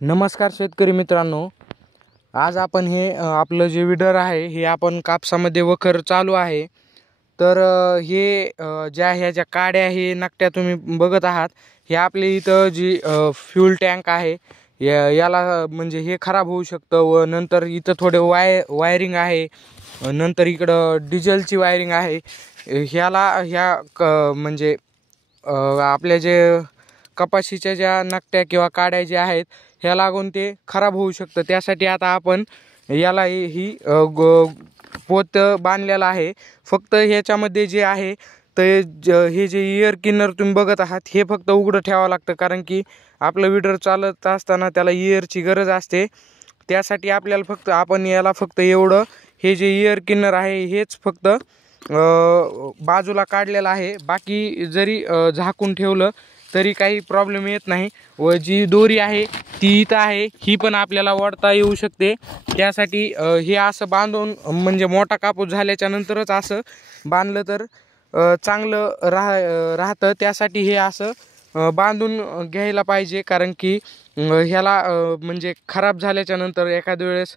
नमस्कार शेतकरी मित्रांनो, आज आपण हे आपलं जे विडर आहे हे आपण कापसामध्ये वखर चालू आहे. तर ज्या ह्या ज्या काड्या हे नकट्या तुम्ही बघत आहात, हे आपले इथं जी फ्यूल टँक आहे याला म्हणजे हे खराब होऊ शकतं. व नंतर इथं थोडे वायरिंग आहे, नंतर इकडं डिझेलची वायरिंग आहे. म्हणजे आपल्या जे कपाशीच्या ज्या नकट्या किंवा काड्या ज्या आहेत ह्या लागून ते खराब होऊ शकतं. त्यासाठी आता आपण याला पोत बांधलेला आहे. फक्त ह्याच्यामध्ये जे आहे ते हे जे इयर किनर तुम्ही बघत आहात हे फक्त उघडं ठेवावं लागतं, कारण की आपलं विडर चालत असताना त्याला इयरची गरज असते. त्यासाठी आपल्याला आपण याला फक्त एवढं हे जे इयर किनर आहे हेच फक्त बाजूला काढलेलं आहे. बाकी जरी झाकून ठेवलं तरी काही प्रॉब्लेम येत नाही. व जी दोरी आहे ती इथं आहे, ही पण आपल्याला ओढता येऊ शकते. त्यासाठी हे असं बांधून म्हणजे मोठा कापूस झाल्याच्या नंतरच असं बांधलं तर चांगलं राहतं. त्यासाठी हे असं बांधून घ्यायला पाहिजे, कारण की ह्याला म्हणजे खराब झाल्याच्या नंतर एखाद्या वेळेस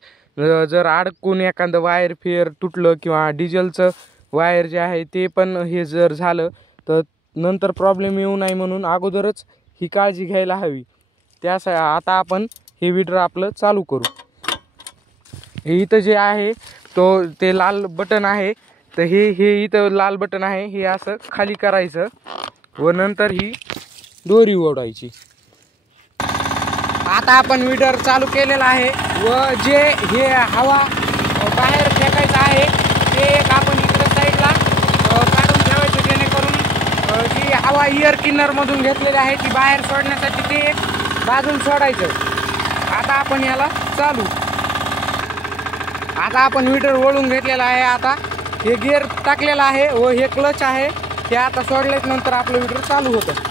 जर अडकून एखादं वायर फेअर तुटलं किंवा डिझेलचं वायर जे आहे ते पण हे जर झालं तर नंतर प्रॉब्लेम येऊ नये म्हणून अगोदरच ही काळजी घ्यायला हवी. आता आपण हे विडर आपलं चालू करू. हे इथं जे आहे ते लाल बटन आहे. तर हे इथं लाल बटन आहे, हे असं खाली करायचं व नंतर ही दोरी ओढायची. आता आपण विडर चालू केलेला आहे व जे हे हवा बाहेर फेकायचं आहे ते एक आपण इकडं साईडला काढून ठेवायचं, जेणेकरून जी हवा इयर किन्नरमधून घेतलेली आहे ती बाहेर सोडण्यासाठी ते एक बाजून सोडायचं. आता आपण याला चालू. आता आपण विडर ओढून घेतलेला आहे. आता हे गिअर टाकलेला आहे व हे क्लच आहे, हे आता सोडल्याच्या नंतर आपलं विडर चालू होतं.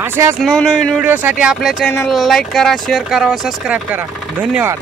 अशाच नवनवीन व्हिडिओसाठी आपल्या चॅनलला लाईक करा, शेअर करा व सबस्क्राईब करा. धन्यवाद.